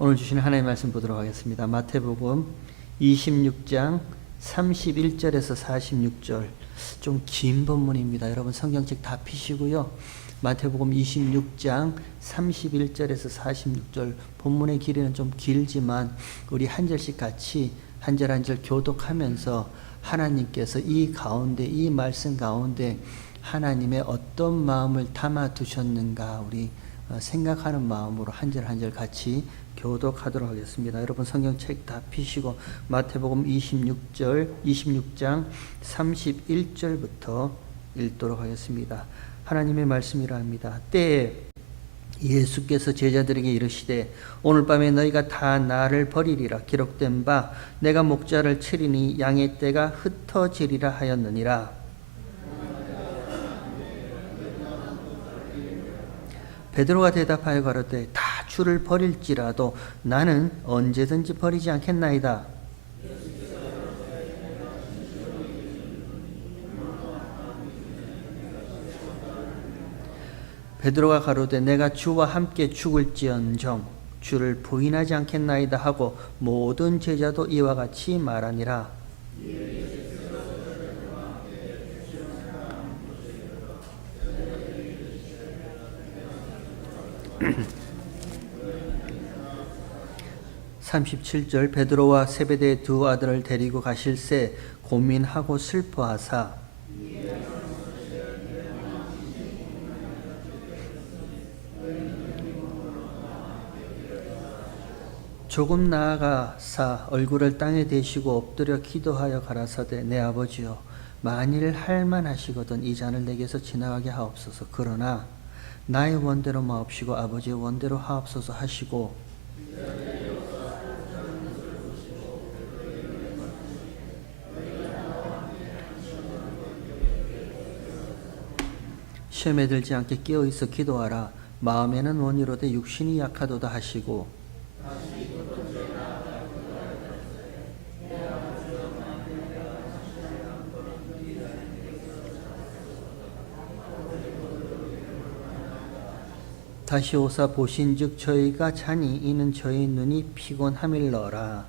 오늘 주시는 하나님의 말씀 보도록 하겠습니다. 마태복음 26장 31절에서 46절, 좀 긴 본문입니다. 여러분 성경책 다 펴시고요. 마태복음 26장 31절에서 46절, 본문의 길이는 좀 길지만 우리 한 절씩 같이 한 절 한 절 교독하면서 하나님께서 이 가운데, 이 말씀 가운데 하나님의 어떤 마음을 담아 두셨는가 우리 생각하는 마음으로 한 절 한 절 같이 교독하도록 하겠습니다. 여러분 성경책 다 펴시고 마태복음 26장 31절부터 읽도록 하겠습니다. 하나님의 말씀이라 합니다. 때에 예수께서 제자들에게 이르시되 오늘 밤에 너희가 다 나를 버리리라. 기록된 바 내가 목자를 치리니 양의 떼가 흩어지리라 하였느니라. 베드로가 대답하여 가로되 다 주를 버릴지라도 나는 언제든지 버리지 않겠나이다. 베드로가 가로되 내가 주와 함께 죽을지언정 주를 부인하지 않겠나이다 하고 모든 제자도 이와 같이 말하니라. 37절 베드로와 세베대의 두 아들을 데리고 가실새 고민하고 슬퍼하사 조금 나아가사 얼굴을 땅에 대시고 엎드려 기도하여 가라사대 내 아버지여 만일 할만하시거든 이 잔을 내게서 지나가게 하옵소서. 그러나 나의 원대로 마옵시고 아버지의 원대로 하옵소서 하시고 시험에 들지 않게 깨어있어 기도하라. 마음에는 원이로되 육신이 약하도다 하시고 다시 오사 보신즉 저희가 자니 이는 저희 눈이 피곤함일러라.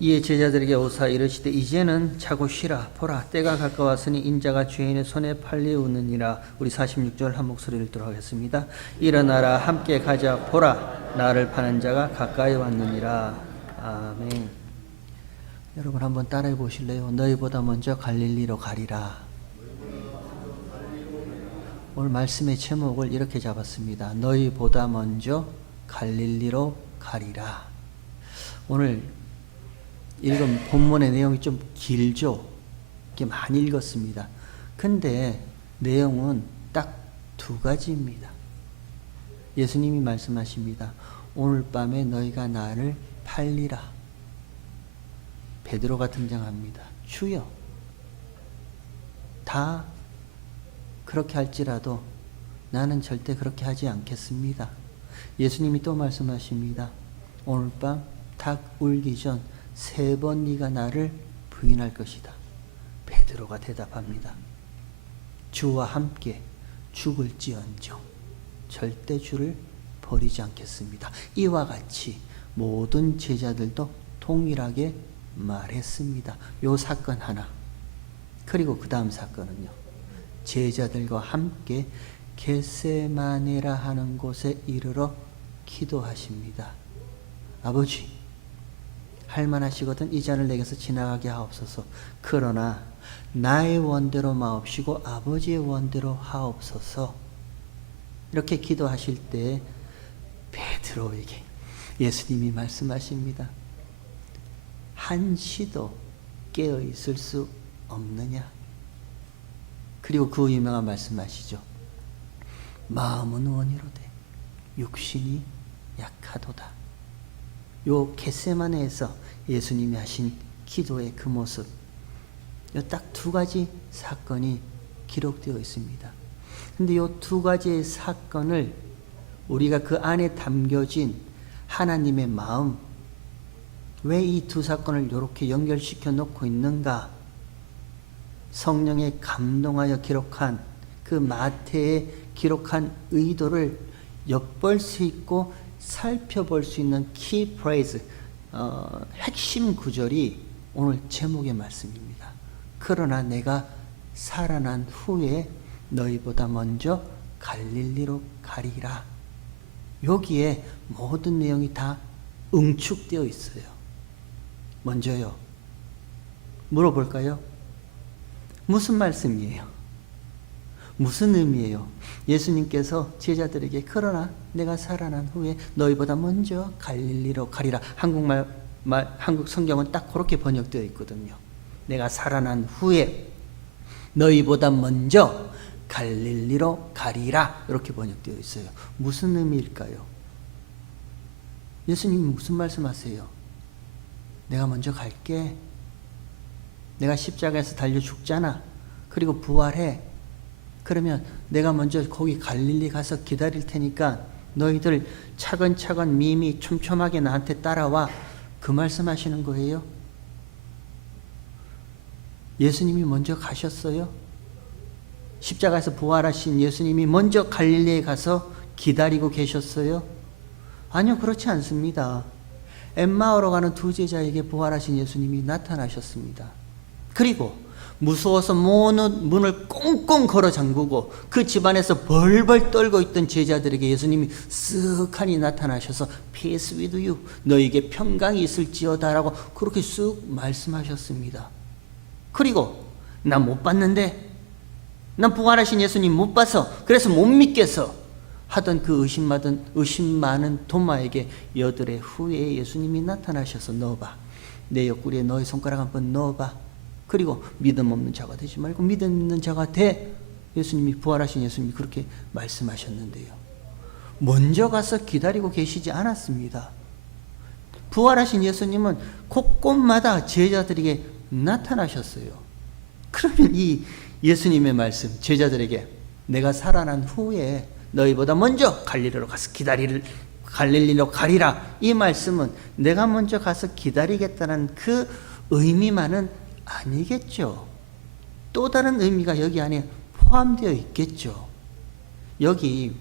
이에 제자들에게 오사 이르시되 이제는 자고 쉬라. 보라 때가 가까웠으니 인자가 죄인의 손에 팔리우느니라. 우리 46절 한 목소리를 읽도록 하겠습니다. 일어나라 함께 가자. 보라 나를 파는 자가 가까이 왔느니라. 아멘. 여러분 한번 따라해 보실래요? 너희보다 먼저 갈릴리로 가리라. 오늘 말씀의 제목을 이렇게 잡았습니다. 너희보다 먼저 갈릴리로 가리라. 오늘 읽은 본문의 내용이 좀 길죠? 이렇게 많이 읽었습니다. 근데 내용은 딱 두 가지입니다. 예수님이 말씀하십니다. 오늘 밤에 너희가 나를 팔리라. 베드로가 등장합니다. 주여. 다 그렇게 할지라도 나는 절대 그렇게 하지 않겠습니다. 예수님이 또 말씀하십니다. 오늘 밤 닭 울기 전 3번 네가 나를 부인할 것이다. 베드로가 대답합니다. 주와 함께 죽을지언정 절대 주를 버리지 않겠습니다. 이와 같이 모든 제자들도 동일하게 말했습니다. 요 사건 하나. 그리고 그 다음 사건은요. 제자들과 함께 겟세마네라 하는 곳에 이르러 기도하십니다. 아버지 할만하시거든 이 잔을 내게서 지나가게 하옵소서. 그러나 나의 원대로 마옵시고 아버지의 원대로 하옵소서. 이렇게 기도하실 때 베드로에게 예수님이 말씀하십니다. 한시도 깨어 있을 수 없느냐. 그리고 그 유명한 말씀하시죠. 마음은 원이로되 육신이 약하도다. 요 겟세마네에서 예수님이 하신 기도의 그 모습, 요 딱 두 가지 사건이 기록되어 있습니다. 근데 요 두 가지의 사건을 우리가 그 안에 담겨진 하나님의 마음, 왜 이 두 사건을 이렇게 연결시켜 놓고 있는가? 성령에 감동하여 기록한 그 마태에 기록한 의도를 엿볼 수 있고 살펴볼 수 있는 키 프레이즈, 핵심 구절이 오늘 제목의 말씀입니다. 그러나 내가 살아난 후에 너희보다 먼저 갈릴리로 가리라. 여기에 모든 내용이 다 응축되어 있어요. 먼저요, 물어볼까요? 무슨 말씀이에요? 무슨 의미예요? 예수님께서 제자들에게 그러나 내가 살아난 후에 너희보다 먼저 갈릴리로 가리라. 한국 성경은 딱 그렇게 번역되어 있거든요. 내가 살아난 후에 너희보다 먼저 갈릴리로 가리라. 이렇게 번역되어 있어요. 무슨 의미일까요? 예수님이 무슨 말씀하세요? 내가 먼저 갈게. 내가 십자가에서 달려 죽잖아. 그리고 부활해. 그러면 내가 먼저 거기 갈릴리 가서 기다릴 테니까 너희들 차근차근 미미 촘촘하게 나한테 따라와. 그 말씀하시는 거예요? 예수님이 먼저 가셨어요? 십자가에서 부활하신 예수님이 먼저 갈릴리에 가서 기다리고 계셨어요? 아니요, 그렇지 않습니다. 엠마오로 가는 두 제자에게 부활하신 예수님이 나타나셨습니다. 그리고 무서워서 문을 꽁꽁 걸어 잠그고 그 집안에서 벌벌 떨고 있던 제자들에게 예수님이 쓱하니 나타나셔서 Peace with you, 너에게 평강이 있을지어다 라고 그렇게 쓱 말씀하셨습니다. 그리고 난 못 봤는데, 난 부활하신 예수님 못 봐서 그래서 못 믿겠어 하던 그 의심 많은 도마에게 여드레 후에 예수님이 나타나셔서 넣어봐. 내 옆구리에 너의 손가락 한번 넣어봐. 그리고 믿음 없는 자가 되지 말고 믿음 있는 자가 돼. 예수님이, 부활하신 예수님이 그렇게 말씀하셨는데요. 먼저 가서 기다리고 계시지 않았습니다. 부활하신 예수님은 곳곳마다 제자들에게 나타나셨어요. 그러면 이 예수님의 말씀, 제자들에게 내가 살아난 후에 너희보다 먼저 갈릴리로 가서 갈릴리로 가리라. 이 말씀은 내가 먼저 가서 기다리겠다는 그 의미만은 아니겠죠. 또 다른 의미가 여기 안에 포함되어 있겠죠. 여기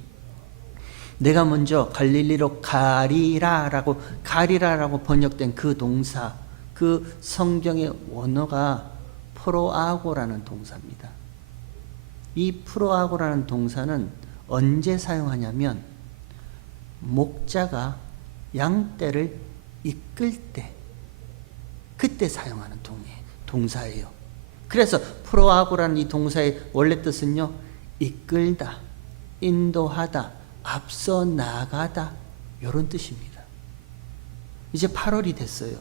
내가 먼저 갈릴리로 가리라라고 번역된 그 동사, 그 성경의 원어가 프로아고라는 동사입니다. 이 프로아고라는 동사는 언제 사용하냐면 목자가 양떼를 이끌 때, 그때 사용하는 동사예요. 그래서 프로아고라는 이 동사의 원래 뜻은요, 이끌다, 인도하다, 앞서 나가다, 이런 뜻입니다. 이제 8월이 됐어요.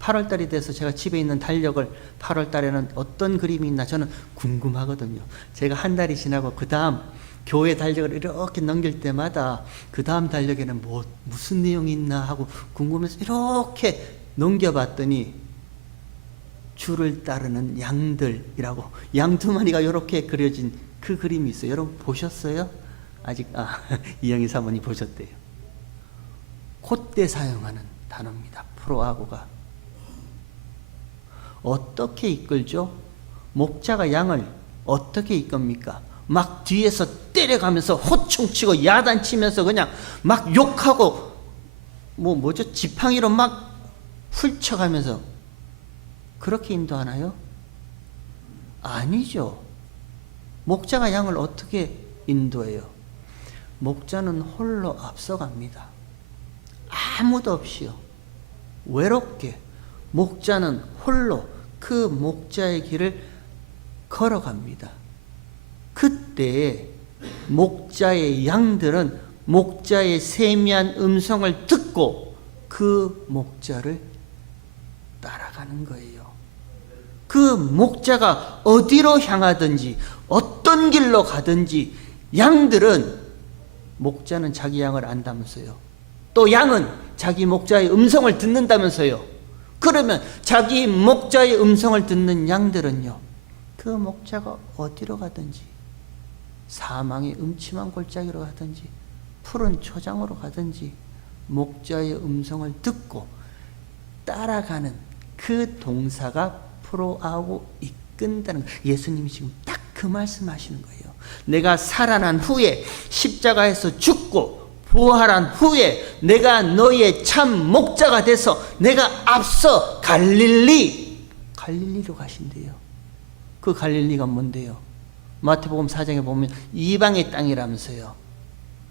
8월달이 돼서 제가 집에 있는 달력을 8월달에는 어떤 그림이 있나 저는 궁금하거든요. 제가 한 달이 지나고 그 다음 교회 달력을 이렇게 넘길 때마다 그 다음 달력에는 무슨 내용이 있나 하고 궁금해서 이렇게 넘겨봤더니 주를 따르는 양들이라고, 양 두 마리가 이렇게 그려진 그 그림이 있어요. 여러분 보셨어요? 아직 이영희 사모님 보셨대요. 그때 사용하는 단어입니다. 프로아고가. 어떻게 이끌죠? 목자가 양을 어떻게 이끕니까? 막 뒤에서 때려가면서 호충치고 야단치면서 그냥 막 욕하고 지팡이로 막 훑쳐가면서 그렇게 인도하나요? 아니죠. 목자가 양을 어떻게 인도해요? 목자는 홀로 앞서갑니다. 아무도 없이요. 외롭게 목자는 홀로 그 목자의 길을 걸어갑니다. 그때 목자의 양들은 목자의 세미한 음성을 듣고 그 목자를 따라가는 거예요. 그 목자가 어디로 향하든지 어떤 길로 가든지 양들은, 목자는 자기 양을 안다면서요. 또 양은 자기 목자의 음성을 듣는다면서요. 그러면 자기 목자의 음성을 듣는 양들은요, 그 목자가 어디로 가든지, 사망의 음침한 골짜기로 가든지 푸른 초장으로 가든지 목자의 음성을 듣고 따라가는 그 동사가 프로아고 이끈다는 거예요. 예수님이 지금 딱 그 말씀하시는 거예요. 내가 살아난 후에 십자가에서 죽고 부활한 후에 내가 너희의 참 목자가 돼서 내가 앞서 갈릴리로 가신대요. 그 갈릴리가 뭔데요? 마태복음 4장에 보면 이방의 땅이라면서요.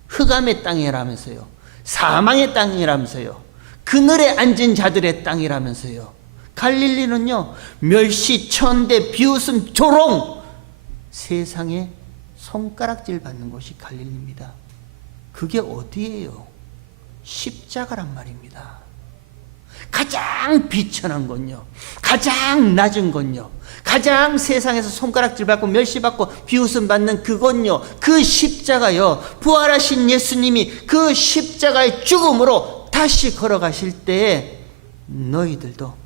흑암의 땅이라면서요. 사망의 땅이라면서요. 그늘에 앉은 자들의 땅이라면서요. 갈릴리는요, 멸시, 천대, 비웃음, 조롱, 세상에 손가락질 받는 곳이 갈릴리입니다. 그게 어디예요? 십자가란 말입니다. 가장 비천한 건요, 가장 낮은 건요, 가장 세상에서 손가락질 받고 멸시받고 비웃음 받는 그건요, 그 십자가요, 부활하신 예수님이 그 십자가의 죽음으로 다시 걸어가실 때에 너희들도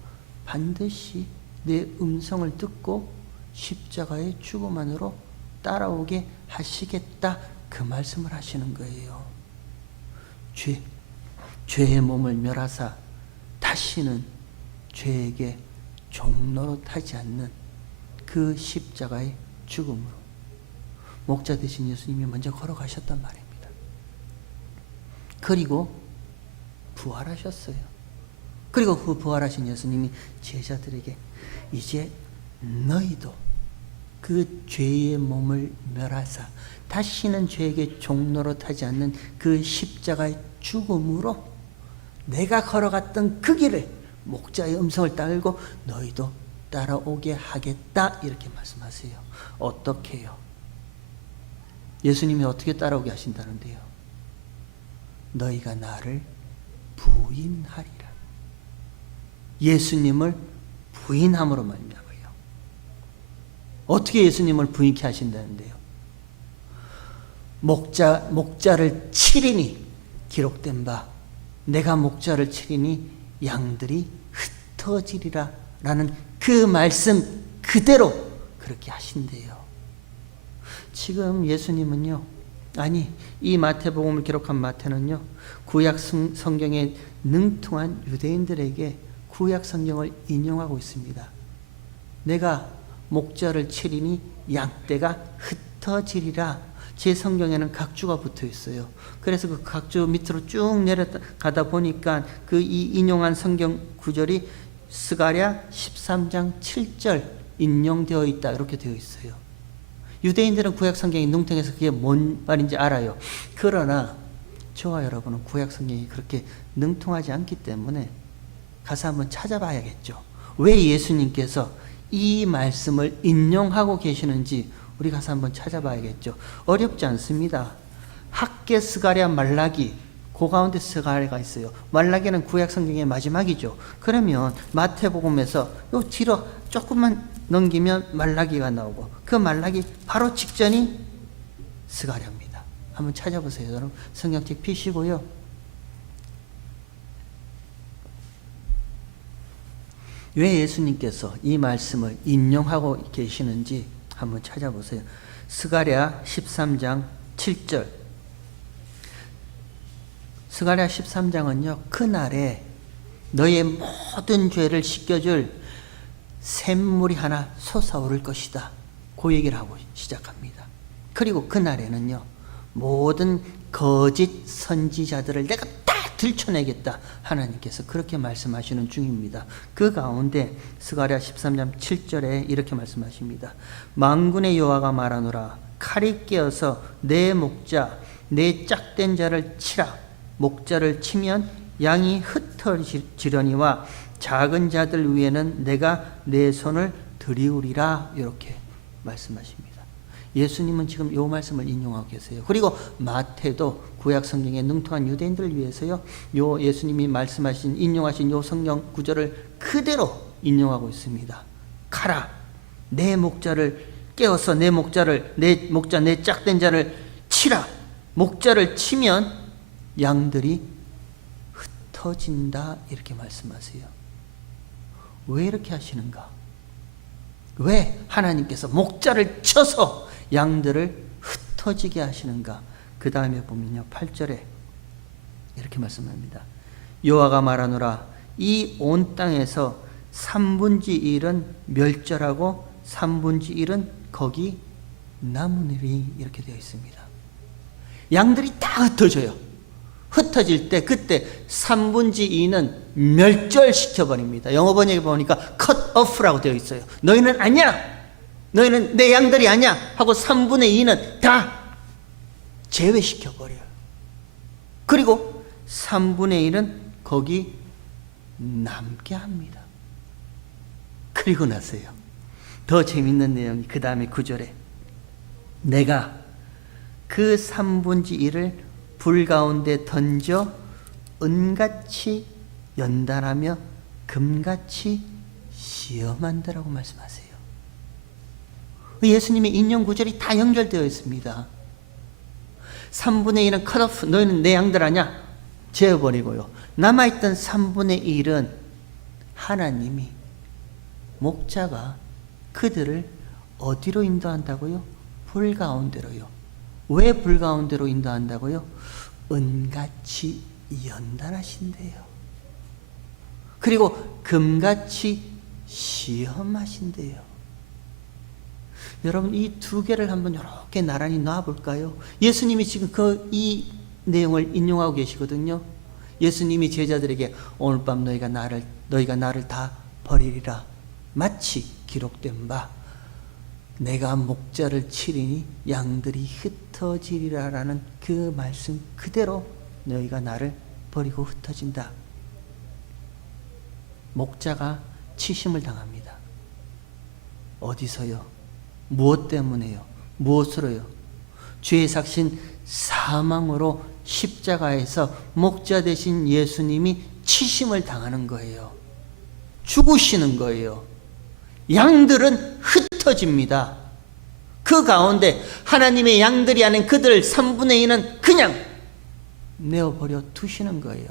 반드시 내 음성을 듣고 십자가의 죽음 안으로 따라오게 하시겠다, 그 말씀을 하시는 거예요. 죄의 몸을 멸하사 다시는 죄에게 종노릇하지 않는 그 십자가의 죽음으로 목자 되신 예수님이 먼저 걸어가셨단 말입니다. 그리고 부활하셨어요. 그리고 그 부활하신 예수님이 제자들에게 이제 너희도 그 죄의 몸을 멸하사 다시는 죄에게 종노릇하지 않는 그 십자가의 죽음으로 내가 걸어갔던 그 길을, 목자의 음성을 따르고 너희도 따라오게 하겠다, 이렇게 말씀하세요. 어떻게 해요? 예수님이 어떻게 따라오게 하신다는데요? 너희가 나를 부인하리라. 예수님을 부인함으로 말미암아요. 어떻게 예수님을 부인케 하신다는데요? 목자를 치리니 기록된 바 내가 목자를 치리니 양들이 흩어지리라 라는 그 말씀 그대로 그렇게 하신대요. 지금 예수님은요, 아니 이 마태복음을 기록한 마태는요, 구약 성경에 능통한 유대인들에게 구약 성경을 인용하고 있습니다. 내가 목자를 치리니 양떼가 흩어지리라. 제 성경에는 각주가 붙어 있어요. 그래서 그 각주 밑으로 쭉 내려가다 보니까 그 이 인용한 성경 구절이 스가랴 13장 7절 인용되어 있다, 이렇게 되어 있어요. 유대인들은 구약 성경이 능통해서 그게 뭔 말인지 알아요. 그러나 저와 여러분은 구약 성경이 그렇게 능통하지 않기 때문에 가서 한번 찾아봐야겠죠. 왜 예수님께서 이 말씀을 인용하고 계시는지 우리 가서 한번 찾아봐야겠죠. 어렵지 않습니다. 학개, 스가랴, 말라기, 그 가운데 스가랴가 있어요. 말라기는 구약 성경의 마지막이죠. 그러면 마태복음에서 요 뒤로 조금만 넘기면 말라기가 나오고 그 말라기 바로 직전이 스가랴입니다. 한번 찾아보세요. 여러분 성경책 피시고요. 왜 예수님께서 이 말씀을 인용하고 계시는지 한번 찾아보세요. 스가랴 13장 7절. 스가랴 13장은요, 그날에 너의 모든 죄를 씻겨줄 샘물이 하나 솟아오를 것이다, 그 얘기를 하고 시작합니다. 그리고 그날에는요, 모든 거짓 선지자들을 내가 다 들춰내겠다, 하나님께서 그렇게 말씀하시는 중입니다. 그 가운데 스가랴 13장 7절에 이렇게 말씀하십니다. 만군의 여호와가 말하노라. 칼이 깨어서 내 목자 내 짝된 자를 치라. 목자를 치면 양이 흩어지려니와 작은 자들 위에는 내가 내 손을 들이우리라, 이렇게 말씀하십니다. 예수님은 지금 이 말씀을 인용하고 계세요. 그리고 마태도 구약 성경에 능통한 유대인들을 위해서요, 요 예수님이 말씀하신 인용하신 요 성경 구절을 그대로 인용하고 있습니다. 가라, 내 목자를 깨어서 내 목자 내 짝된 자를 치라. 목자를 치면 양들이 흩어진다, 이렇게 말씀하세요. 왜 이렇게 하시는가? 왜 하나님께서 목자를 쳐서 양들을 흩어지게 하시는가? 그 다음에 보면요, 8절에 이렇게 말씀합니다. 여호와가 말하노라. 이 온 땅에서 3분의 1은 멸절하고 3분의 1은 거기 남으리니 이렇게 되어 있습니다. 양들이 다 흩어져요. 흩어질 때 그때 3분의 2는 멸절시켜버립니다. 영어 번역에 보니까 cut off라고 되어 있어요. 너희는 아니야, 너희는 내 양들이 아니야 하고 3분의 2는 다 제외시켜버려요. 그리고 3분의 1은 거기 남게 합니다. 그리고 나서요, 더 재밌는 내용이 그 다음에 9절에 내가 그 3분의 1을 불 가운데 던져 은같이 연단하며 금같이 시험한다라고 말씀하세요. 예수님의 인용 구절이 다 연결되어 있습니다. 3분의 1은 cut off, 너희는 내 양들 아냐? 재어버리고요. 남아있던 3분의 1은 하나님이, 목자가 그들을 어디로 인도한다고요? 불 가운데로요. 왜 불 가운데로 인도한다고요? 은같이 연단하신대요. 그리고 금같이 시험하신대요. 여러분, 이 두 개를 한번 이렇게 나란히 놔볼까요? 예수님이 지금 이 내용을 인용하고 계시거든요. 예수님이 제자들에게 오늘 밤 너희가 나를 다 버리리라 마치 기록된 바 내가 목자를 치리니 양들이 흩어지리라 라는 그 말씀 그대로 너희가 나를 버리고 흩어진다. 목자가 치심을 당합니다. 어디서요? 무엇 때문에요? 무엇으로요? 죄의 삭신 사망으로 십자가에서 목자 되신 예수님이 치심을 당하는 거예요. 죽으시는 거예요. 양들은 흩어집니다. 그 가운데 하나님의 양들이 아닌 그들 3분의 2는 그냥 내어버려 두시는 거예요.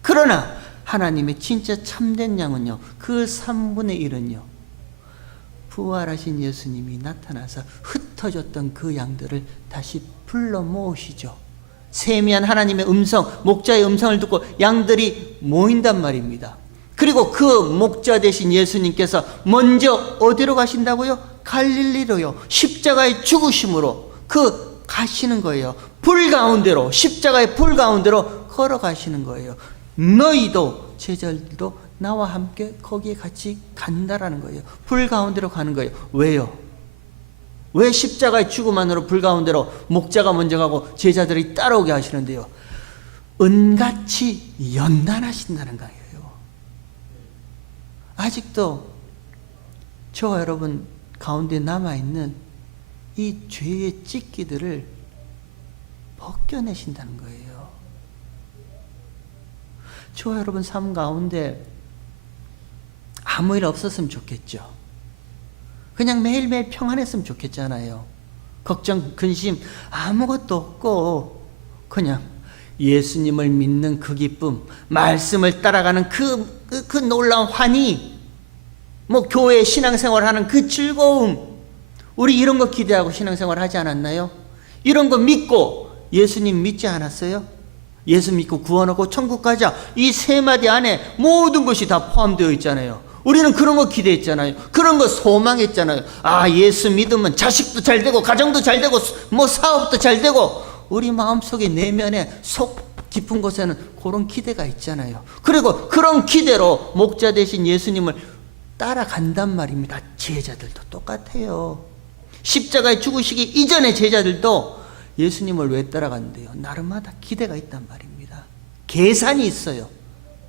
그러나 하나님의 진짜 참된 양은요, 그 3분의 1은요, 부활하신 예수님이 나타나서 흩어졌던 그 양들을 다시 불러 모으시죠. 세미한 하나님의 음성, 목자의 음성을 듣고 양들이 모인단 말입니다. 그리고 그 목자 되신 예수님께서 먼저 어디로 가신다고요? 갈릴리로요. 십자가의 죽으심으로 가시는 거예요. 불 가운데로, 십자가의 불 가운데로 걸어가시는 거예요. 너희도, 제자들도 나와 함께 거기에 같이 간다라는 거예요. 불 가운데로 가는 거예요. 왜요? 왜 십자가의 죽음만으로 불 가운데로 목자가 먼저 가고 제자들이 따라오게 하시는데요? 은같이 연단하신다는 거예요. 아직도 저와 여러분 가운데 남아있는 이 죄의 찢기들을 벗겨내신다는 거예요. 저와 여러분 삶 가운데 아무 일 없었으면 좋겠죠. 그냥 매일매일 평안했으면 좋겠잖아요. 걱정, 근심 아무것도 없고 그냥 예수님을 믿는 그 기쁨, 말씀을 따라가는 그 놀라운 환희, 교회 신앙생활하는 그 즐거움, 우리 이런 거 기대하고 신앙생활 하지 않았나요? 이런 거 믿고 예수님 믿지 않았어요? 예수 믿고 구원하고 천국 가자, 이 세 마디 안에 모든 것이 다 포함되어 있잖아요. 우리는 그런 거 기대했잖아요. 그런 거 소망했잖아요. 예수 믿으면 자식도 잘 되고 가정도 잘 되고 사업도 잘 되고, 우리 마음속에 내면에 속 깊은 곳에는 그런 기대가 있잖아요. 그리고 그런 기대로 목자 되신 예수님을 따라간단 말입니다. 제자들도 똑같아요. 십자가에 죽으시기 이전의 제자들도 예수님을 왜 따라간대요? 나름마다 기대가 있단 말입니다. 계산이 있어요.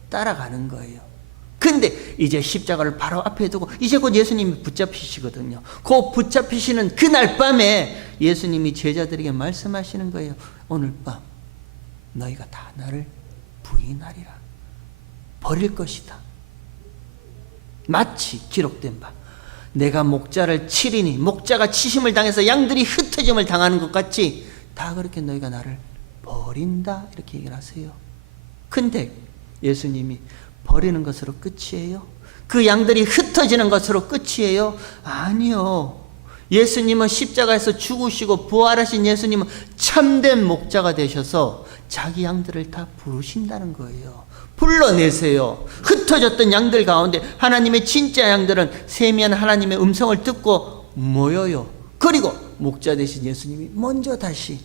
따라가는 거예요. 근데 이제 십자가를 바로 앞에 두고 이제 곧 예수님이 붙잡히시거든요. 그 붙잡히시는 그날 밤에 예수님이 제자들에게 말씀하시는 거예요. 오늘 밤 너희가 다 나를 부인하리라. 버릴 것이다. 마치 기록된 바 내가 목자를 치리니, 목자가 치심을 당해서 양들이 흩어짐을 당하는 것 같이 다 그렇게 너희가 나를 버린다, 이렇게 얘기를 하세요. 근데 예수님이 버리는 것으로 끝이에요? 그 양들이 흩어지는 것으로 끝이에요? 아니요. 예수님은 십자가에서 죽으시고 부활하신 예수님은 참된 목자가 되셔서 자기 양들을 다 부르신다는 거예요. 불러내세요. 흩어졌던 양들 가운데 하나님의 진짜 양들은 세미한 하나님의 음성을 듣고 모여요. 그리고 목자 되신 예수님이 먼저 다시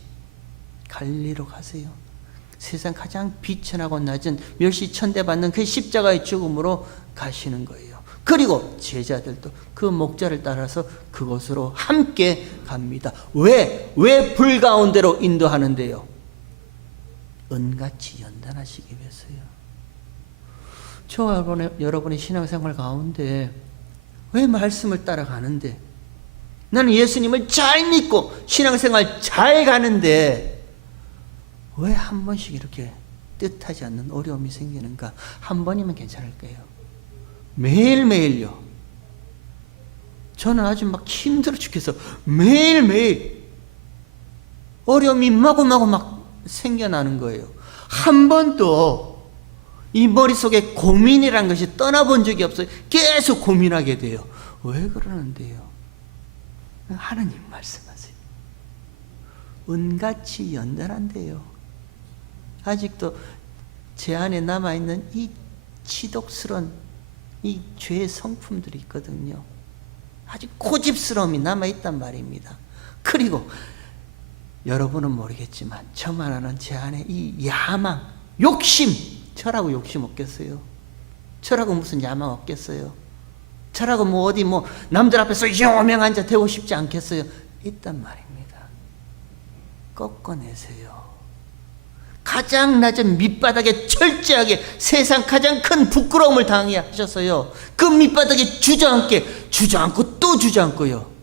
갈릴리로 가세요. 세상 가장 비천하고 낮은 멸시 천대받는 그 십자가의 죽음으로 가시는 거예요. 그리고 제자들도 그 목자를 따라서 그곳으로 함께 갑니다. 왜 불 가운데로 인도하는데요? 은같이 연단하시기 위해서요. 저와 여러분의 신앙생활 가운데 왜 말씀을 따라가는데, 나는 예수님을 잘 믿고 신앙생활 잘 가는데 왜 한 번씩 이렇게 뜻하지 않는 어려움이 생기는가? 한 번이면 괜찮을 거예요. 매일매일요. 저는 아주 막 힘들어 죽겠어. 매일매일 어려움이 마구마구 막 생겨나는 거예요. 한 번도 이 머릿속에 고민이란 것이 떠나본 적이 없어요. 계속 고민하게 돼요. 왜 그러는데요? 하나님 말씀하세요. 은같이 연단한대요. 아직도 제 안에 남아있는 이 치독스러운 이 죄의 성품들이 있거든요. 아주 고집스러움이 남아있단 말입니다. 그리고 여러분은 모르겠지만 저만 아는 제 안에 이 야망, 욕심, 저라고 욕심 없겠어요? 저라고 무슨 야망 없겠어요? 저라고 뭐 어디 뭐 남들 앞에서 유명한 자 되고 싶지 않겠어요? 있단 말입니다. 꺾어내세요. 가장 낮은 밑바닥에 철저하게 세상 가장 큰 부끄러움을 당하게 하셔서요, 그 밑바닥에 주저앉고 또 주저앉고요.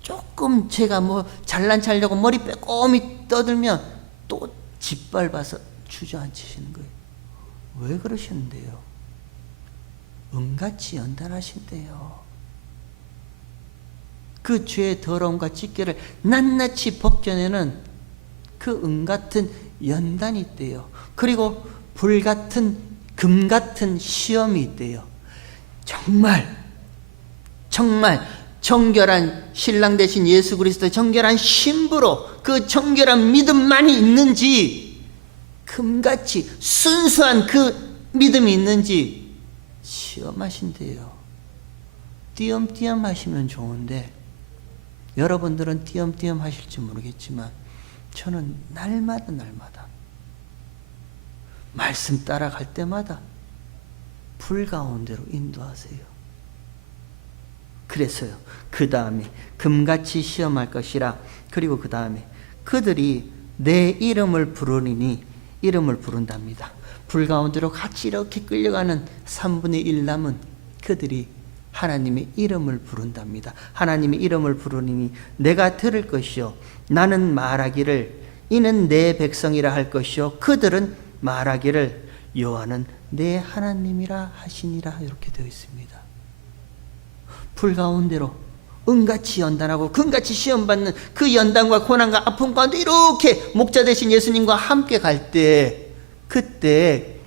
조금 제가 뭐 잘난 척하려고 머리 빼꼼히 떠들면 또 짓밟아서 주저앉히시는 거예요. 왜 그러시는데요? 은같이 연단하신대요. 그 죄의 더러움과 찢기를 낱낱이 벗겨내는 그 은같은 연단이 있대요. 그리고 불같은 금같은 시험이 있대요. 정말 정결한 신랑 되신 예수 그리스도의 정결한 신부로 그 정결한 믿음만이 있는지, 금같이 순수한 그 믿음이 있는지 시험하신대요. 띄엄띄엄 하시면 좋은데 여러분들은 띄엄띄엄 하실지 모르겠지만 저는 날마다 말씀 따라갈 때마다 불 가운데로 인도하세요. 그래서요, 그 다음에 금같이 시험할 것이라. 그리고 그 다음에 그들이 내 이름을 부르리니, 이름을 부른답니다. 불 가운데로 같이 이렇게 끌려가는 3분의 1 남은 그들이 하나님의 이름을 부른답니다. 하나님의 이름을 부르니 내가 들을 것이요 나는 말하기를 이는 내 백성이라 할 것이요 그들은 말하기를 여호와는 내 하나님이라 하시니라. 이렇게 되어 있습니다. 불 가운데로 은같이 연단하고 금같이 시험받는 그 연단과 고난과 아픔 가운데 이렇게 목자 되신 예수님과 함께 갈 때, 그때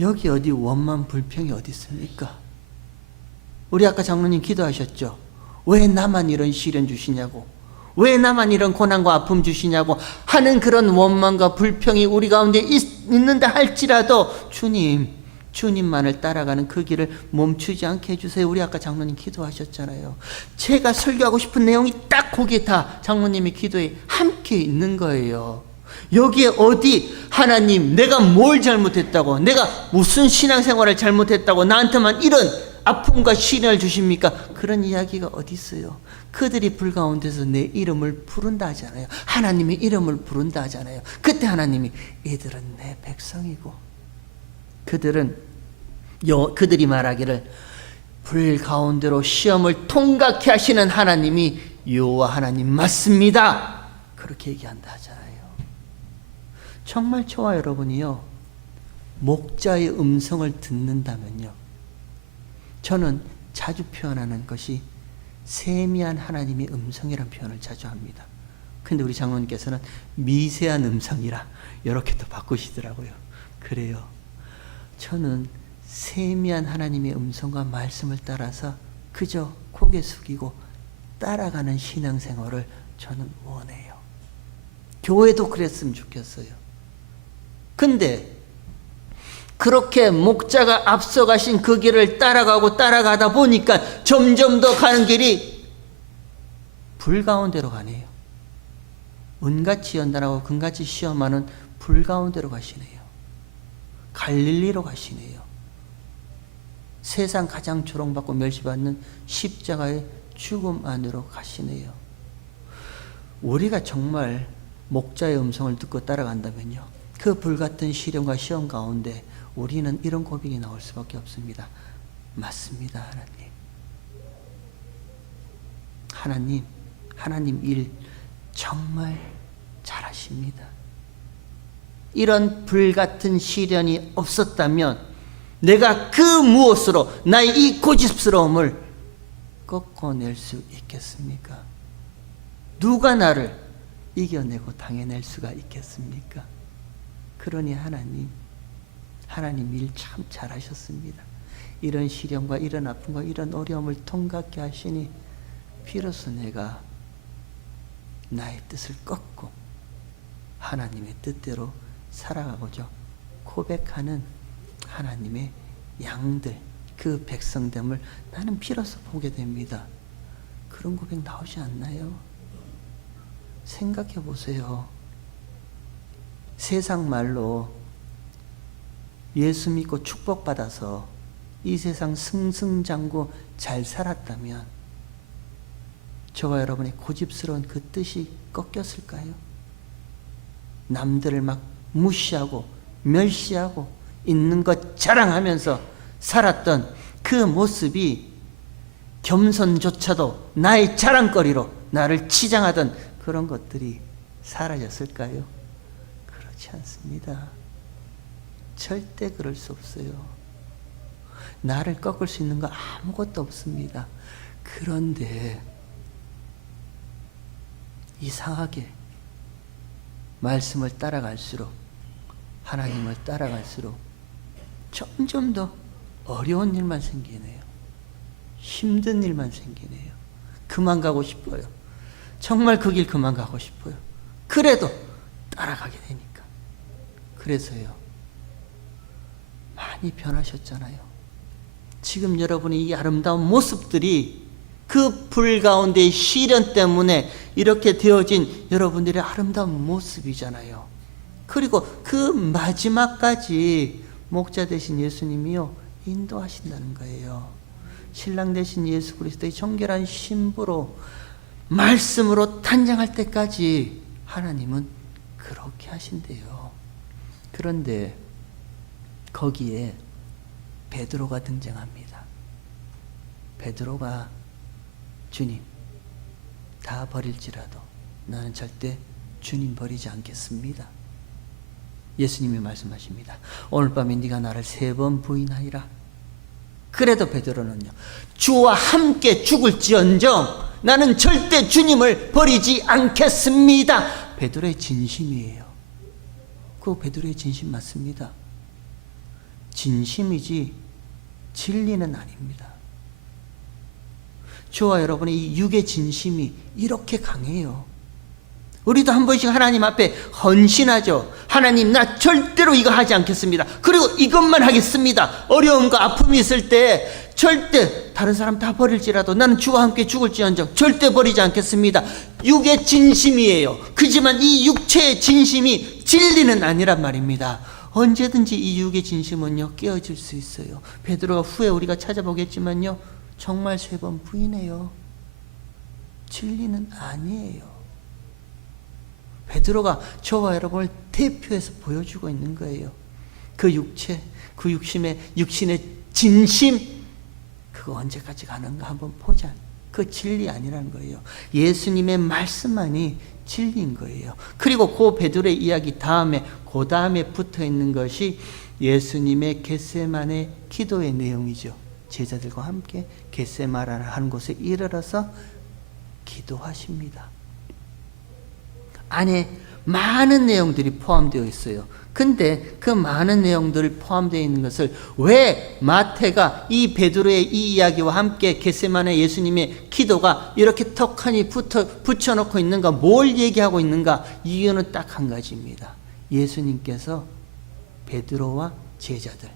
여기 어디 원만 불평이 어디 있습니까? 우리 아까 장로님 기도하셨죠? 왜 나만 이런 시련 주시냐고, 왜 나만 이런 고난과 아픔 주시냐고 하는 그런 원망과 불평이 우리 가운데 있는다 할지라도 주님만을 따라가는 그 길을 멈추지 않게 해주세요. 우리 아까 장로님 기도하셨잖아요. 제가 설교하고 싶은 내용이 딱 거기에 다 장로님의 기도에 함께 있는 거예요. 여기에 어디 하나님 내가 뭘 잘못했다고, 내가 무슨 신앙생활을 잘못했다고 나한테만 이런 아픔과 시련을 주십니까? 그런 이야기가 어디 있어요? 그들이 불 가운데서 내 이름을 부른다 하잖아요. 하나님의 이름을 부른다 하잖아요. 그때 하나님이 이들은 내 백성이고, 그들이 말하기를 불 가운데로 시험을 통과케 하시는 하나님이 여호와 하나님 맞습니다. 그렇게 얘기한다 하잖아요. 정말 저와 여러분이요, 목자의 음성을 듣는다면요, 저는 자주 표현하는 것이 세미한 하나님의 음성이라는 표현을 자주 합니다. 근데 우리 장로님께서는 미세한 음성이라 이렇게 또 바꾸시더라고요. 그래요. 저는 세미한 하나님의 음성과 말씀을 따라서 그저 고개 숙이고 따라가는 신앙생활을 저는 원해요. 교회도 그랬으면 좋겠어요. 근데 그렇게 목자가 앞서가신 그 길을 따라가다 보니까 점점 더 가는 길이 불 가운데로 가네요. 은같이 연단하고 금같이 시험하는 불 가운데로 가시네요. 갈릴리로 가시네요. 세상 가장 조롱받고 멸시받는 십자가의 죽음 안으로 가시네요. 우리가 정말 목자의 음성을 듣고 따라간다면요, 그 불같은 시련과 시험 가운데 우리는 이런 고백이 나올 수밖에 없습니다. 맞습니다, 하나님. 하나님 일 정말 잘하십니다. 이런 불같은 시련이 없었다면 내가 그 무엇으로 나의 이 고집스러움을 꺾어낼 수 있겠습니까? 누가 나를 이겨내고 당해낼 수가 있겠습니까? 그러니 하나님 일 참 잘하셨습니다. 이런 시련과 이런 아픔과 이런 어려움을 통과하게 하시니 비로소 내가 나의 뜻을 꺾고 하나님의 뜻대로 살아가고자 고백하는 하나님의 양들, 그 백성됨을 나는 비로소 보게 됩니다. 그런 고백 나오지 않나요? 생각해 보세요. 세상 말로 예수 믿고 축복받아서 이 세상 승승장구 잘 살았다면 저와 여러분의 고집스러운 그 뜻이 꺾였을까요? 남들을 막 무시하고 멸시하고 있는 것 자랑하면서 살았던 그 모습이 겸손조차도 나의 자랑거리로 나를 치장하던 그런 것들이 사라졌을까요? 그렇지 않습니다. 절대 그럴 수 없어요. 나를 꺾을 수 있는 거 아무것도 없습니다. 그런데 이상하게 말씀을 따라갈수록, 하나님을 따라갈수록 점점 더 어려운 일만 생기네요. 힘든 일만 생기네요. 그만 가고 싶어요. 정말 그 길 그만 가고 싶어요. 그래도 따라가게 되니까. 그래서요, 많이 변하셨잖아요. 지금 여러분의 이 아름다운 모습들이 그 불 가운데의 시련 때문에 이렇게 되어진 여러분들의 아름다운 모습이잖아요. 그리고 그 마지막까지 목자 되신 예수님이요, 인도하신다는 거예요. 신랑 되신 예수 그리스도의 정결한 신부로 말씀으로 탄생할 때까지 하나님은 그렇게 하신대요. 그런데 거기에 베드로가 등장합니다. 베드로가 주님, 다 버릴지라도 나는 절대 주님 버리지 않겠습니다. 예수님이 말씀하십니다. 오늘 밤에 네가 나를 3번 부인하리라. 그래도 베드로는요, 주와 함께 죽을지언정 나는 절대 주님을 버리지 않겠습니다. 베드로의 진심이에요. 그 베드로의 진심 맞습니다. 진심이지 진리는 아닙니다. 저와 여러분의 이 육의 진심이 이렇게 강해요. 우리도 한 번씩 하나님 앞에 헌신하죠. 하나님, 나 절대로 이거 하지 않겠습니다. 그리고 이것만 하겠습니다. 어려움과 아픔이 있을 때 절대 다른 사람 다 버릴지라도 나는 주와 함께 죽을지언정 절대 버리지 않겠습니다. 육의 진심이에요. 그지만 이 육체의 진심이 진리는 아니란 말입니다. 언제든지 이 육의 진심은요, 깨어질 수 있어요. 베드로가 후에 우리가 찾아보겠지만요, 정말 3번 부인해요. 진리는 아니에요. 베드로가 저와 여러분을 대표해서 보여주고 있는 거예요. 그 육체, 그 육신의 진심, 그거 언제까지 가는가 한번 보자. 그 진리 아니라는 거예요. 예수님의 말씀만이 진리인 거예요. 그리고 그 베드로의 이야기 다음에, 그 다음에 붙어 있는 것이 예수님의 겟세마네 기도의 내용이죠. 제자들과 함께 겟세마라는 한 곳에 이르러서 기도하십니다. 안에 많은 내용들이 포함되어 있어요. 근데 그 많은 내용들이 포함되어 있는 것을 왜 마태가 이 베드로의 이 이야기와 함께 겟세마네 예수님의 기도가 이렇게 턱하니 붙여놓고 있는가, 뭘 얘기하고 있는가? 이유는 딱 한 가지입니다. 예수님께서 베드로와 제자들,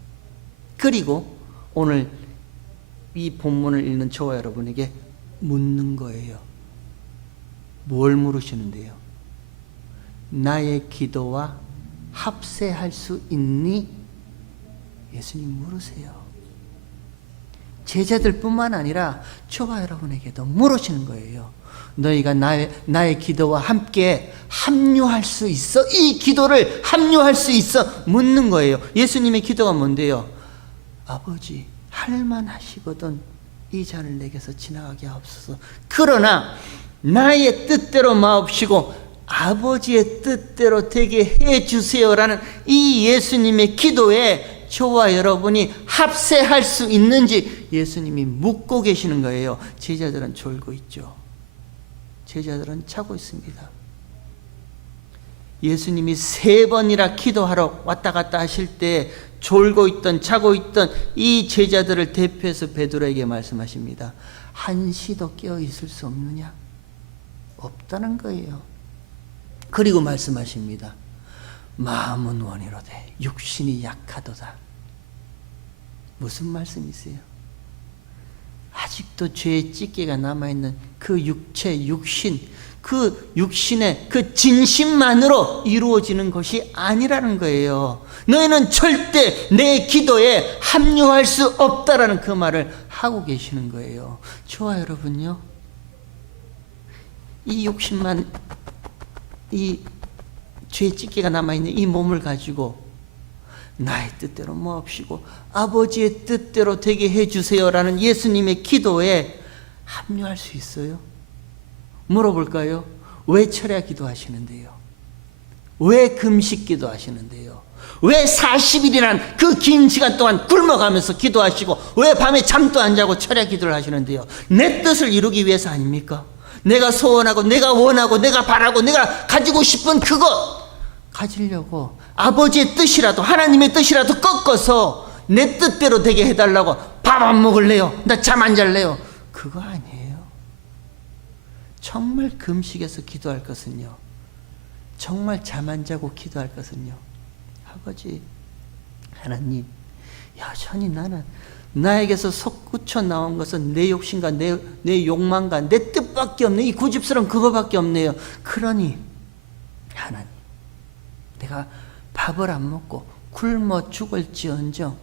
그리고 오늘 이 본문을 읽는 저와 여러분에게 묻는 거예요. 뭘 물으시는데요? 나의 기도와 합세할 수 있니? 예수님 물으세요. 제자들뿐만 아니라 저와 여러분에게도 물으시는 거예요. 너희가 나의 기도와 함께 합류할 수 있어? 이 기도를 합류할 수 있어? 묻는 거예요. 예수님의 기도가 뭔데요? 아버지, 할만하시거든 이 잔을 내게서 지나가게 하옵소서. 그러나 나의 뜻대로 마옵시고 아버지의 뜻대로 되게 해주세요라는 이 예수님의 기도에 저와 여러분이 합세할 수 있는지 예수님이 묻고 계시는 거예요. 제자들은 졸고 있죠. 제자들은 자고 있습니다. 예수님이 3번이나 기도하러 왔다 갔다 하실 때 졸고 있던 자고 있던 이 제자들을 대표해서 베드로에게 말씀하십니다. 한시도 깨어 있을 수 없느냐? 없다는 거예요. 그리고 말씀하십니다. 마음은 원이로되 육신이 약하도다. 무슨 말씀이세요? 아직도 죄의 찌개가 남아있는 그 육체, 육신, 그 육신의 그 진심만으로 이루어지는 것이 아니라는 거예요. 너희는 절대 내 기도에 합류할 수 없다라는 그 말을 하고 계시는 거예요. 저와 여러분요, 이 욕심만, 이 죄의 찌개가 남아있는 이 몸을 가지고 나의 뜻대로 모읍시고 아버지의 뜻대로 되게 해주세요라는 예수님의 기도에 합류할 수 있어요? 물어볼까요? 왜 철야 기도하시는데요? 왜 금식 기도하시는데요? 왜 40일이란 그 긴 시간 동안 굶어가면서 기도하시고 왜 밤에 잠도 안 자고 철야 기도를 하시는데요? 내 뜻을 이루기 위해서 아닙니까? 내가 소원하고 내가 원하고 내가 바라고 내가 가지고 싶은 그것 가지려고 아버지의 뜻이라도 하나님의 뜻이라도 꺾어서 내 뜻대로 되게 해달라고 밥 안 먹을래요? 나 잠 안 잘래요? 그거 아니에요. 정말 금식에서 기도할 것은요, 정말 잠 안 자고 기도할 것은요, 아버지 하나님, 여전히 나는 나에게서 솟구쳐 나온 것은 내 욕심과 내 욕망과 내 뜻밖에 없네. 이 고집스러운 그거밖에 없네요. 그러니 하나님, 내가 밥을 안 먹고 굶어 죽을지언정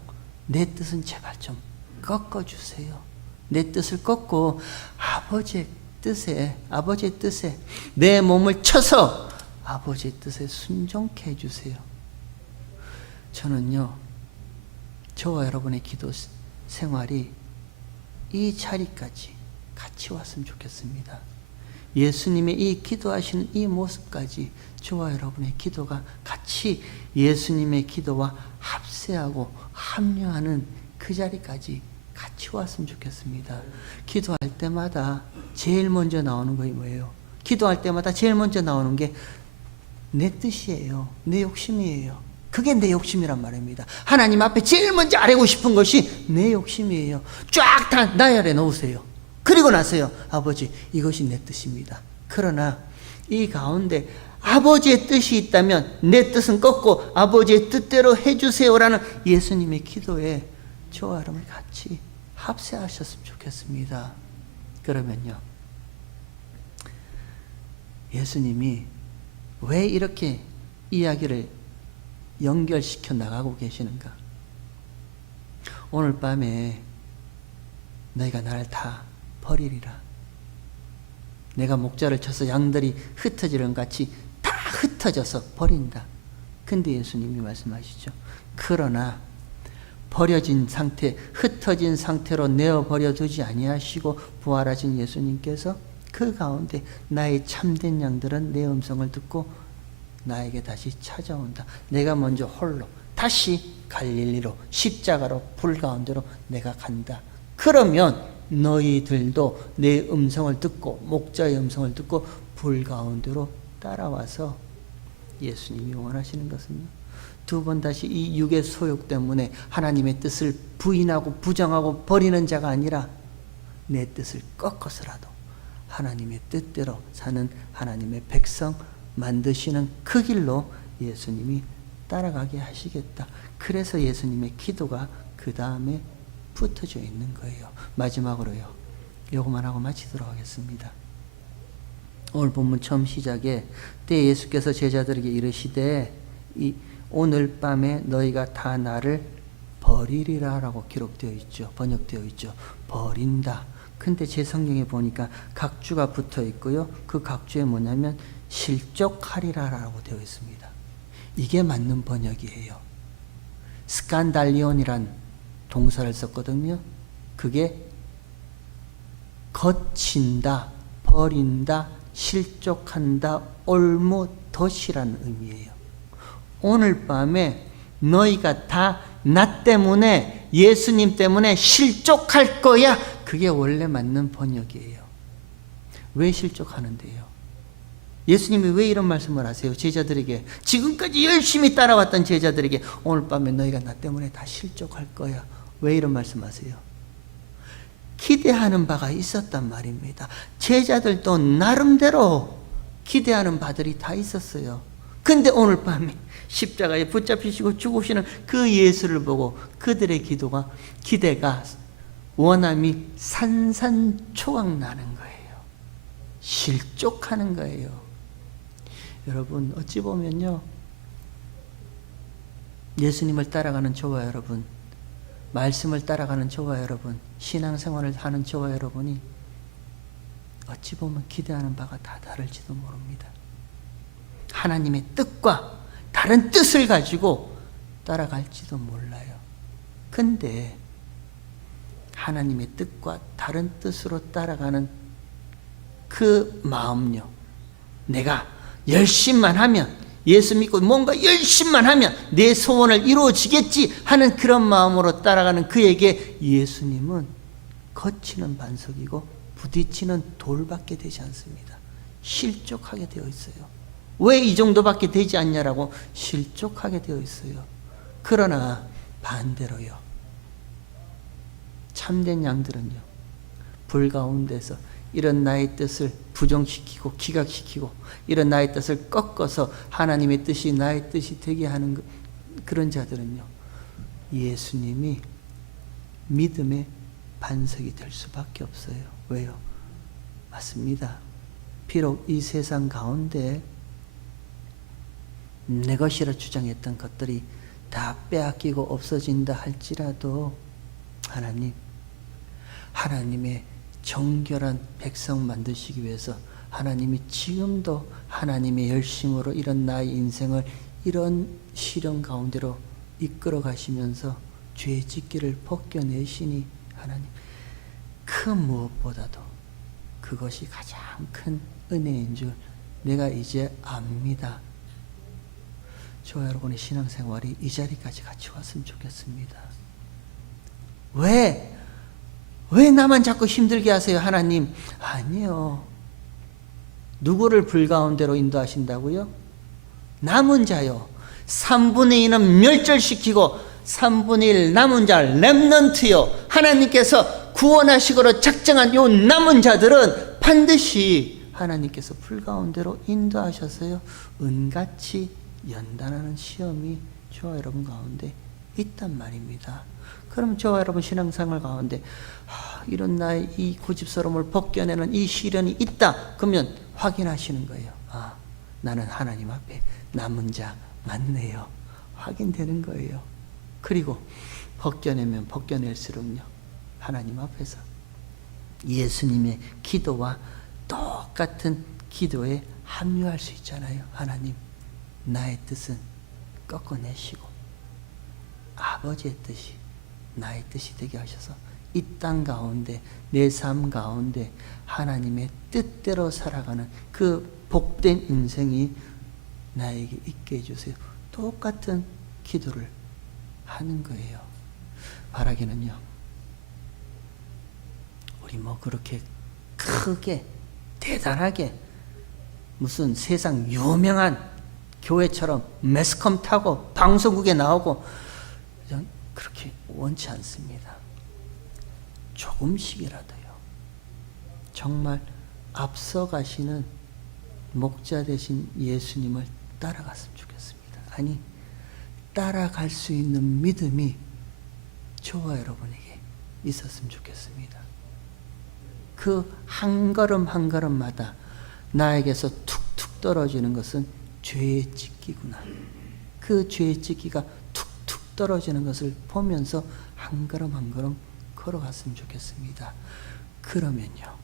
내 뜻은 제발 좀 꺾어주세요. 내 뜻을 꺾고 아버지의 뜻에 내 몸을 쳐서 아버지의 뜻에 순종케 해주세요. 저는요, 저와 여러분의 기도 생활이 이 자리까지 같이 왔으면 좋겠습니다. 예수님의 이 기도하시는 이 모습까지 저와 여러분의 기도가 같이 예수님의 기도와 합세하고 합류하는 그 자리까지 같이 왔으면 좋겠습니다. 기도할 때마다 제일 먼저 나오는 것이 뭐예요? 기도할 때마다 제일 먼저 나오는 게 내 뜻이에요. 내 욕심이에요. 그게 내 욕심이란 말입니다. 하나님 앞에 제일 먼저 아뢰고 싶은 것이 내 욕심이에요. 쫙 다 나열해 놓으세요. 그리고 나서요, 아버지, 이것이 내 뜻입니다. 그러나 이 가운데 아버지의 뜻이 있다면 내 뜻은 꺾고 아버지의 뜻대로 해주세요라는 예수님의 기도에 저와 여러분이 같이 합세하셨으면 좋겠습니다. 그러면요, 예수님이 왜 이렇게 이야기를 연결시켜 나가고 계시는가? 오늘 밤에 너희가 나를 다 버리리라. 내가 목자를 쳐서 양들이 흩어지는 같이 다 흩어져서 버린다. 근데 예수님이 말씀하시죠. 그러나 버려진 상태, 흩어진 상태로 내어버려 두지 아니하시고 부활하신 예수님께서 그 가운데 나의 참된 양들은 내 음성을 듣고 나에게 다시 찾아온다. 내가 먼저 홀로 다시 갈릴리로 십자가로 불 가운데로 내가 간다. 그러면 너희들도 내 음성을 듣고 목자의 음성을 듣고 불 가운데로 따라와서 예수님이 원하시는 것은요, 두 번 다시 이 육의 소욕 때문에 하나님의 뜻을 부인하고 부정하고 버리는 자가 아니라 내 뜻을 꺾어서라도 하나님의 뜻대로 사는 하나님의 백성 만드시는 그 길로 예수님이 따라가게 하시겠다. 그래서 예수님의 기도가 그 다음에 붙어져 있는 거예요. 마지막으로요, 요거만 하고 마치도록 하겠습니다. 오늘 본문 처음 시작에 때 예수께서 제자들에게 이르시되 오늘 밤에 너희가 다 나를 버리리라 라고 기록되어 있죠. 번역되어 있죠. 버린다. 근데 제 성경에 보니까 각주가 붙어 있고요. 그 각주에 뭐냐면 실족하리라 라고 되어 있습니다. 이게 맞는 번역이에요. 스칸달리온이란 동사를 썼거든요. 그게 거친다, 버린다, 실족한다, 올무덧이라는 의미예요. 오늘 밤에 너희가 다 나 때문에, 예수님 때문에 실족할 거야. 그게 원래 맞는 번역이에요. 왜 실족하는데요? 예수님이 왜 이런 말씀을 하세요? 제자들에게, 지금까지 열심히 따라왔던 제자들에게 오늘 밤에 너희가 나 때문에 다 실족할 거야. 왜 이런 말씀하세요? 기대하는 바가 있었단 말입니다. 제자들도 나름대로 기대하는 바들이 다 있었어요. 근데 오늘 밤에 십자가에 붙잡히시고 죽으시는 그 예수를 보고 그들의 기대가, 원함이 산산초각 나는 거예요. 실족하는 거예요. 여러분, 어찌 보면요, 예수님을 따라가는 저와 여러분, 말씀을 따라가는 저와 여러분, 신앙생활을 하는 저와 여러분이 어찌 보면 기대하는 바가 다 다를지도 모릅니다. 하나님의 뜻과 다른 뜻을 가지고 따라갈지도 몰라요. 근데 하나님의 뜻과 다른 뜻으로 따라가는 그 마음요, 내가 열심만 하면, 예수 믿고 뭔가 열심만 하면 내 소원을 이루어지겠지 하는 그런 마음으로 따라가는 그에게 예수님은 거치는 반석이고 부딪히는 돌밖에 되지 않습니다. 실족하게 되어 있어요. 왜 이 정도밖에 되지 않냐라고 실족하게 되어 있어요. 그러나 반대로요, 참된 양들은요, 불 가운데서 이런 나의 뜻을 부정시키고 기각시키고 이런 나의 뜻을 꺾어서 하나님의 뜻이 나의 뜻이 되게 하는 그런 자들은요, 예수님이 믿음의 반석이 될 수밖에 없어요. 왜요? 맞습니다. 비록 이 세상 가운데 내 것이라 주장했던 것들이 다 빼앗기고 없어진다 할지라도 하나님의 정결한 백성 만드시기 위해서 하나님이 지금도 하나님의 열심으로 이런 나의 인생을 이런 시련 가운데로 이끌어 가시면서 죄 짓기를 벗겨내시니 하나님, 그 무엇보다도 그것이 가장 큰 은혜인 줄 내가 이제 압니다. 저와 여러분의 신앙생활이 이 자리까지 같이 왔으면 좋겠습니다. 왜 나만 자꾸 힘들게 하세요, 하나님? 아니요. 누구를 불 가운데로 인도하신다고요? 남은 자요. 3분의 2는 멸절시키고 3분의 1 남은 자, 렘넌트요. 하나님께서 구원하시기로 작정한 요 남은 자들은 반드시 하나님께서 불 가운데로 인도하셔서요, 은같이 연단하는 시험이 저와 여러분 가운데 있단 말입니다. 그럼 저와 여러분 신앙생활 가운데 이런 나의 이 고집스러움을 벗겨내는 이 시련이 있다, 그러면 확인하시는 거예요. 나는 하나님 앞에 남은 자 맞네요. 확인되는 거예요. 그리고 벗겨내면 벗겨낼수록요, 하나님 앞에서 예수님의 기도와 똑같은 기도에 합류할 수 있잖아요. 하나님, 나의 뜻은 꺾어내시고 아버지의 뜻이 나의 뜻이 되게 하셔서 이 땅 가운데, 내 삶 가운데 하나님의 뜻대로 살아가는 그 복된 인생이 나에게 있게 해주세요. 똑같은 기도를 하는 거예요. 바라기는요, 우리 뭐 그렇게 크게 대단하게 무슨 세상 유명한 교회처럼 매스컴 타고 방송국에 나오고 그렇게 원치 않습니다. 조금씩이라도요, 정말 앞서가시는 목자 되신 예수님을 따라갔으면 좋겠습니다. 아니, 따라갈 수 있는 믿음이 저와 여러분에게 있었으면 좋겠습니다. 그 한 걸음 한 걸음마다 나에게서 툭툭 떨어지는 것은 죄의 찢기구나. 그 죄의 찢기가 툭툭 떨어지는 것을 보면서 한 걸음 한 걸음 걸어갔으면 좋겠습니다. 그러면요,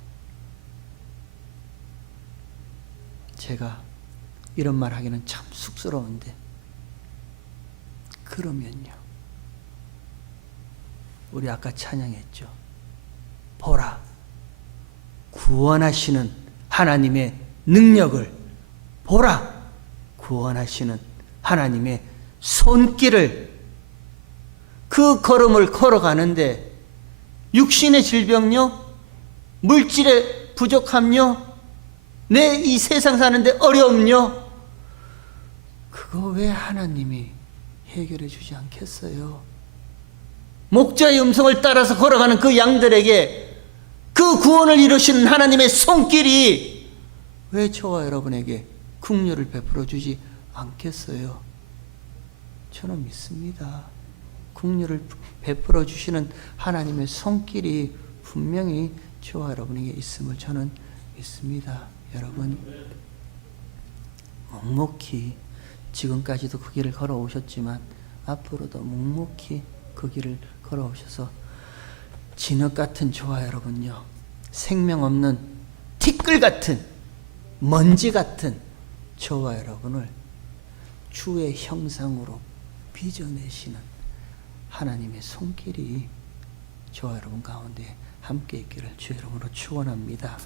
제가 이런 말 하기는 참 쑥스러운데, 그러면요, 우리 아까 찬양했죠. 보라, 구원하시는 하나님의 능력을, 보라, 구원하시는 하나님의 손길을. 그 걸음을 걸어가는데 육신의 질병요, 물질의 부족함요, 내 이 세상 사는데 어려움요, 그거 왜 하나님이 해결해 주지 않겠어요? 목자의 음성을 따라서 걸어가는 그 양들에게 그 구원을 이루시는 하나님의 손길이 왜 저와 여러분에게 긍휼을 베풀어 주지 않겠어요? 저는 믿습니다. 긍휼을 베풀어 주시는 하나님의 손길이 분명히 저와 여러분에게 있음을 저는 믿습니다. 여러분, 묵묵히 지금까지도 그 길을 걸어오셨지만 앞으로도 묵묵히 그 길을 걸어오셔서 진흙 같은 저와 여러분요, 생명 없는 티끌 같은, 먼지 같은 저와 여러분을 주의 형상으로 빚어내시는 하나님의 손길이 저와 여러분 가운데 함께 있기를 주의 이름으로 축원합니다.